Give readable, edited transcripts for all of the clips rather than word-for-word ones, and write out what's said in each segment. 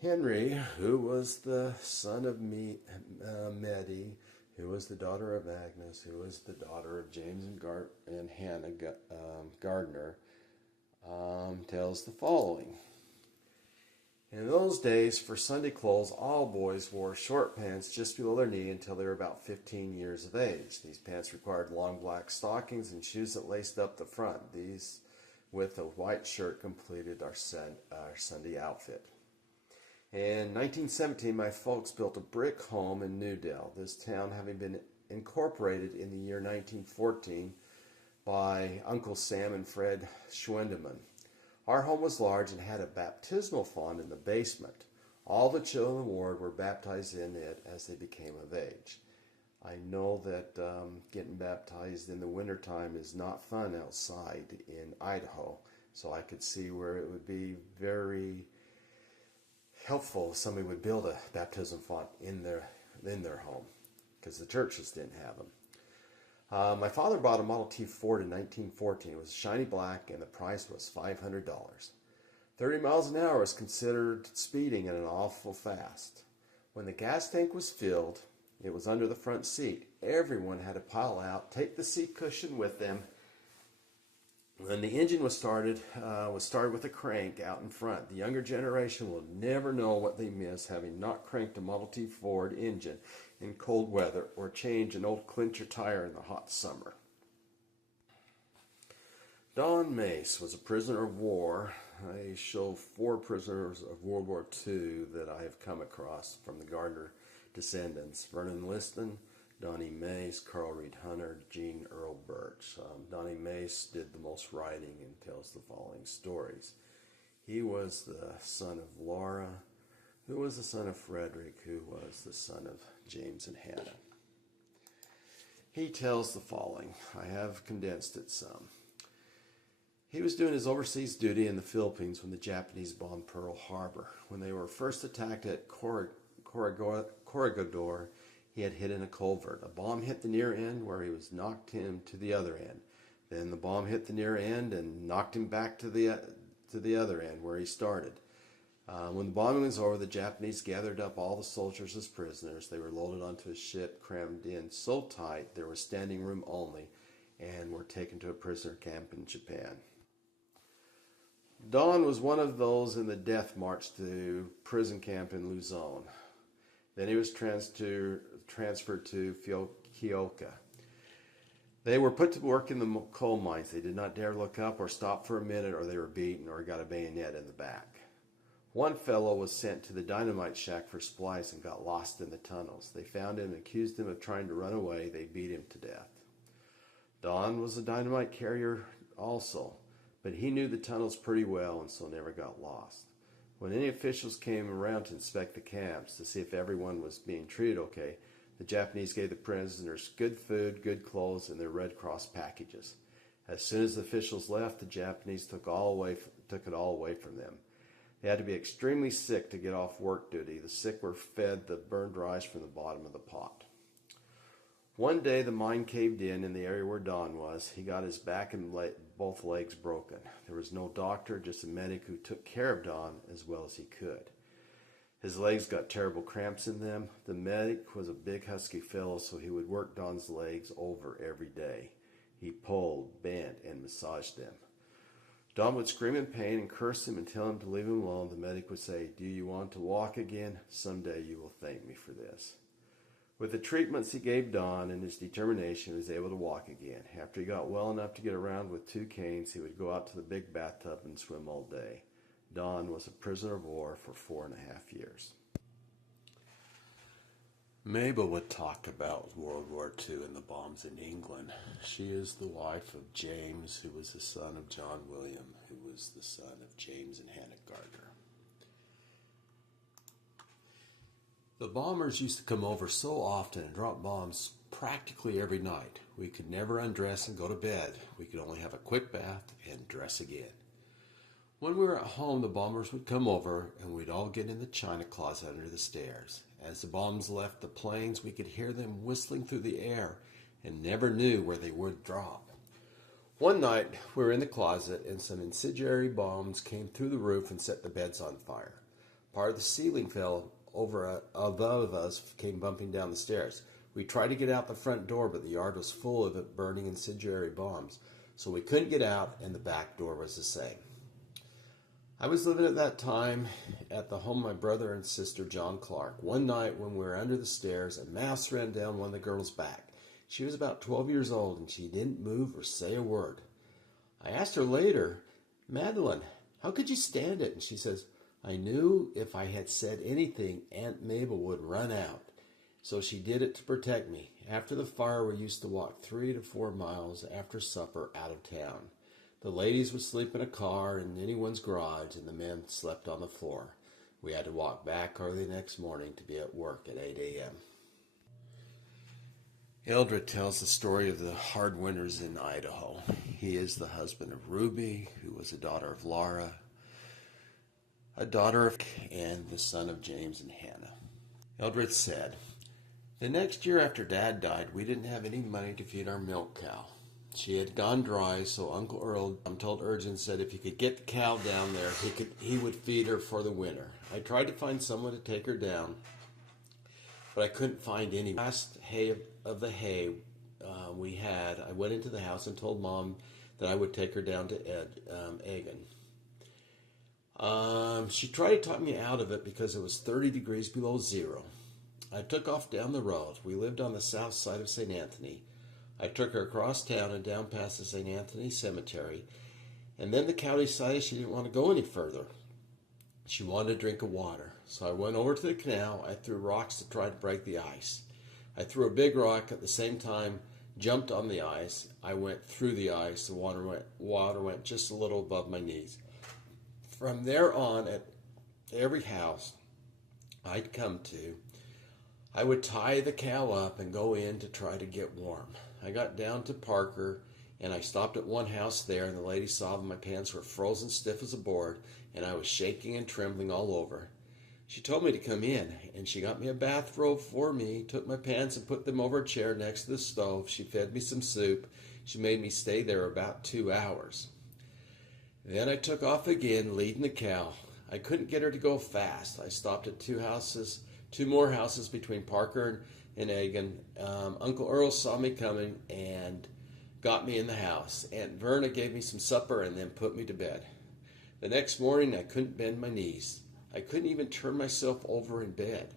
Henry, who was the son of Medi, who was the daughter of Agnes, who was the daughter of James and Hannah Gardner, tells the following. In those days, for Sunday clothes, all boys wore short pants just below their knee until they were about 15 years of age. These pants required long black stockings and shoes that laced up the front. These, with a white shirt, completed our Sunday outfit. In 1917, my folks built a brick home in Newdale, this town having been incorporated in the year 1914 by Uncle Sam and Fred Schwendeman. Our home was large and had a baptismal font in the basement. All the children in the ward were baptized in it as they became of age. I know that getting baptized in the wintertime is not fun outside in Idaho, so I could see where it would be very helpful if somebody would build a baptism font in their home, because the churches didn't have them. My father bought a Model T Ford in 1914. It was shiny black, and the price was $500. 30 miles an hour was considered speeding and an awful fast. When the gas tank was filled, it was under the front seat. Everyone had to pile out, take the seat cushion with them. When the engine was started with a crank out in front. The younger generation will never know what they miss having not cranked a Model T Ford engine in cold weather or changed an old clincher tire in the hot summer. Don Mace was a prisoner of war. I show 4 prisoners of World War II that I have come across from the Gardner descendants. Vernon Liston, Donnie Mace, Carl Reed Hunter, Gene Earl Birch. Donnie Mace did the most writing and tells the following stories. He was the son of Laura, who was the son of Frederick, who was the son of James and Hannah. He tells the following. I have condensed it some. He was doing his overseas duty in the Philippines when the Japanese bombed Pearl Harbor. When they were first attacked at Corregidor, he had hit in a culvert. A bomb hit the near end where he was knocked him to the other end. Then the bomb hit the near end and knocked him back to the other end where he started. When the bombing was over, the Japanese gathered up all the soldiers as prisoners. They were loaded onto a ship, crammed in so tight there was standing room only, and were taken to a prisoner camp in Japan. Don was one of those in the death march to prison camp in Luzon. Then he was transferred to Kyoka. They were put to work in the coal mines. They did not dare look up or stop for a minute, or they were beaten or got a bayonet in the back. One fellow was sent to the dynamite shack for supplies and got lost in the tunnels. They found him and accused him of trying to run away. They beat him to death. Don was a dynamite carrier also, but he knew the tunnels pretty well and so never got lost. When any officials came around to inspect the camps to see if everyone was being treated okay, the Japanese gave the prisoners good food, good clothes, and their Red Cross packages. As soon as the officials left, the Japanese took it all away from them. They had to be extremely sick to get off work duty. The sick were fed the burned rice from the bottom of the pot. One day the mine caved in the area where Don was. He got his back and both legs broken. There was no doctor, just a medic who took care of Don as well as he could. His legs got terrible cramps in them. The medic was a big husky fellow, so he would work Don's legs over every day. He pulled, bent, and massaged them. Don would scream in pain and curse him and tell him to leave him alone. The medic would say, "Do you want to walk again? Someday you will thank me for this." With the treatments he gave Don and his determination, he was able to walk again. After he got well enough to get around with 2 canes, he would go out to the big bathtub and swim all day. Don was a prisoner of war for 4.5 years. Mabel would talk about World War II and the bombs in England. She is the wife of James, who was the son of John William, who was the son of James and Hannah Gardner. The bombers used to come over so often and drop bombs practically every night. We could never undress and go to bed. We could only have a quick bath and dress again. When we were at home, the bombers would come over and we'd all get in the china closet under the stairs. As the bombs left the planes, we could hear them whistling through the air and never knew where they would drop. One night, we were in the closet and some incendiary bombs came through the roof and set the beds on fire. Part of the ceiling fell over above us, came bumping down the stairs. We tried to get out the front door, but the yard was full of it burning incendiary bombs, so we couldn't get out, and the back door was the same. I was living at that time at the home of my brother and sister, John Clark. One night when we were under the stairs, a mouse ran down one of the girls' back. She was about 12 years old, and she didn't move or say a word. I asked her later, "Madeline, how could you stand it?" And she says, "I knew if I had said anything, Aunt Mabel would run out. So she did it to protect me. After the fire, we used to walk 3 to 4 miles after supper out of town. The ladies would sleep in a car in anyone's garage, and the men slept on the floor. We had to walk back early the next morning to be at work at 8 a.m. Eldred tells the story of the hard winters in Idaho. He is the husband of Ruby, who was a daughter of Laura, a daughter of, and the son of James and Hannah. Eldred said, "The next year after Dad died, we didn't have any money to feed our milk cow. She had gone dry, so Uncle Earl told Urgent said if he could get the cow down there, he would feed her for the winter. I tried to find someone to take her down, but I couldn't find any. Last hay of the hay we had, I went into the house and told Mom that I would take her down to Egan. She tried to talk me out of it because it was 30 degrees below zero. I took off down the road. We lived on the south side of St. Anthony. I took her across town and down past the St. Anthony Cemetery, and then the cow decided she didn't want to go any further. She wanted a drink of water. So I went over to the canal. I threw rocks to try to break the ice. I threw a big rock at the same time, jumped on the ice. I went through the ice. The water went just a little above my knees. From there on, at every house I'd come to, I would tie the cow up and go in to try to get warm. I got down to Parker, and I stopped at one house there, and the lady saw that my pants were frozen stiff as a board, and I was shaking and trembling all over. She told me to come in, and she got me a bathrobe for me, took my pants and put them over a chair next to the stove. She fed me some soup. She made me stay there about 2 hours. Then I took off again, leading the cow. I couldn't get her to go fast. I stopped at two more houses between Parker and Egan. Uncle Earl saw me coming and got me in the house. Aunt Verna gave me some supper and then put me to bed. The next morning, I couldn't bend my knees. I couldn't even turn myself over in bed.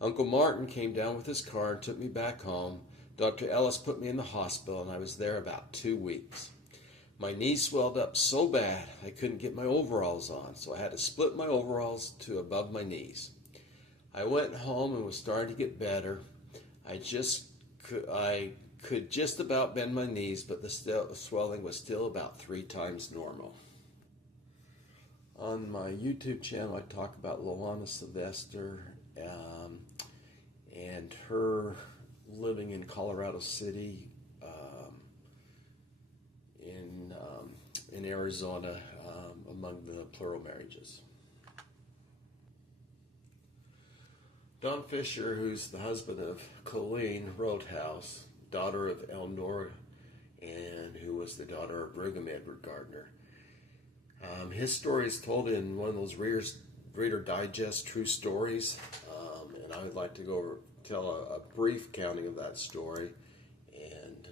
Uncle Martin came down with his car and took me back home. Dr. Ellis put me in the hospital, and I was there about 2 weeks. My knees swelled up so bad I couldn't get my overalls on, so I had to split my overalls to above my knees. I went home and was starting to get better. I could just about bend my knees, but the swelling was still about 3 times normal. On my YouTube channel, I talk about Luana Sylvester and her living in Colorado City, in Arizona, among the plural marriages. Don Fisher, who's the husband of Colleen Roadhouse, daughter of Eleanor, and who was the daughter of Brigham Edward Gardner. His story is told in one of those Reader Digest true stories, and I would like to tell a brief counting of that story. And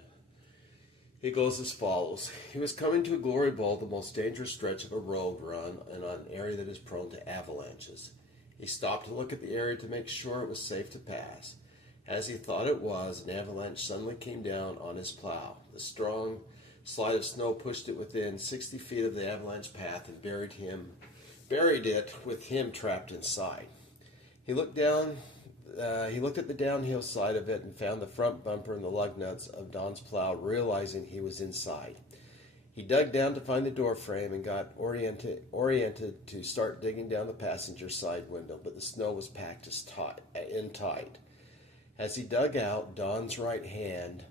it goes as follows. He was coming to Glory Bowl, the most dangerous stretch of a road run in an area that is prone to avalanches. He stopped to look at the area to make sure it was safe to pass. As he thought it was, an avalanche suddenly came down on his plow. The strong slide of snow pushed it within 60 feet of the avalanche path and buried it with him trapped inside. He looked at the downhill side of it and found the front bumper and the lug nuts of Don's plow, realizing he was inside. He dug down to find the door frame and got oriented to start digging down the passenger side window, but the snow was packed in tight. As he dug out Don's right hand,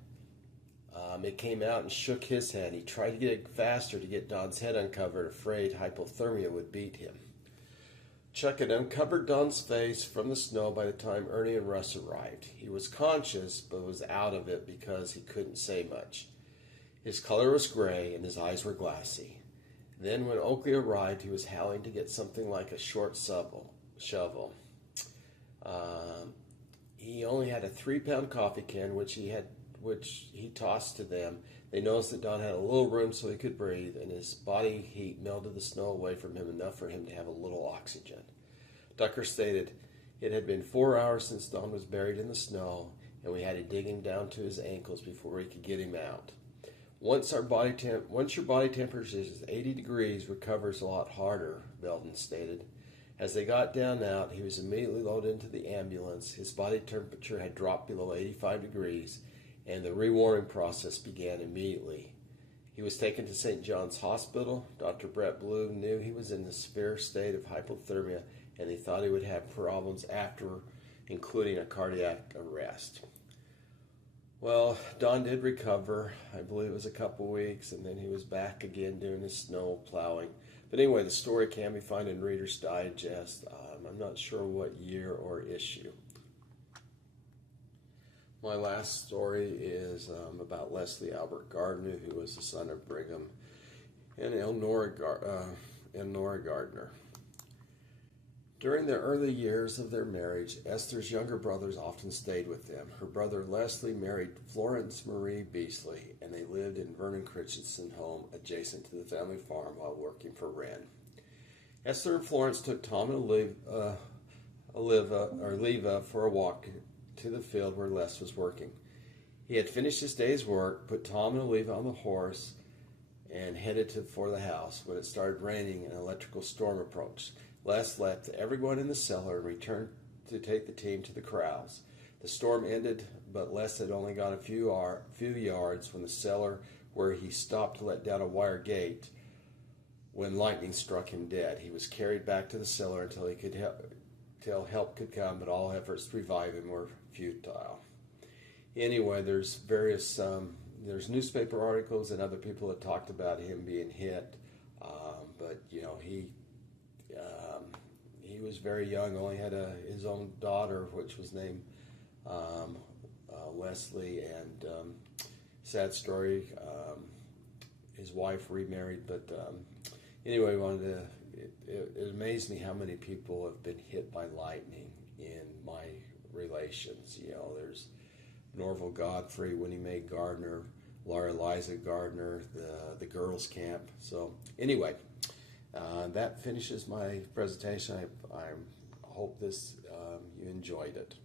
it came out and shook his hand. He tried to get faster to get Don's head uncovered, afraid hypothermia would beat him. Chuck had uncovered Don's face from the snow by the time Ernie and Russ arrived. He was conscious, but was out of it because he couldn't say much. His color was gray and his eyes were glassy. Then when Oakley arrived, he was howling to get something like a short shovel. He only had a 3-pound coffee can, which he tossed to them. They noticed that Don had a little room so he could breathe, and his body heat melted the snow away from him enough for him to have a little oxygen. Tucker stated, "It had been 4 hours since Don was buried in the snow, and we had to dig him down to his ankles before we could get him out. Once your body temperature is 80 degrees, recovery is a lot harder," Belden stated. As they got down out, he was immediately loaded into the ambulance. His body temperature had dropped below 85 degrees, and the rewarming process began immediately. He was taken to St. John's Hospital. Dr. Brett Blue knew he was in a severe state of hypothermia, and he thought he would have problems after, including a cardiac arrest. Well, Don did recover. I believe it was a couple weeks, and then he was back again doing his snow plowing. But anyway, the story can be found in Reader's Digest. I'm not sure what year or issue. My last story is about Leslie Albert Gardner, who was the son of Brigham and Eleanor Gardner. During the early years of their marriage, Esther's younger brothers often stayed with them. Her brother Leslie married Florence Marie Beasley, and they lived in Vernon Christensen's home adjacent to the family farm while working for Wren. Esther and Florence took Tom and Leva for a walk to the field where Les was working. He had finished his day's work, put Tom and Leva on the horse, and headed for the house when it started raining and an electrical storm approached. Les left everyone in the cellar and returned to take the team to the corrals. The storm ended, but Les had only gone a few yards when the cellar, where he stopped to let down a wire gate, when lightning struck him dead. He was carried back to the cellar until help could come, but all efforts to revive him were futile. Anyway, there's there's newspaper articles and other people that talked about him being hit, but he was very young, only had his own daughter, which was named Leslie, and sad story, his wife remarried, but anyway, it amazed me how many people have been hit by lightning in my relations. There's Norval Godfrey, Winnie Mae Gardner, Laura Eliza Gardner, the girls' camp. So anyway, that finishes my presentation. I hope you enjoyed it.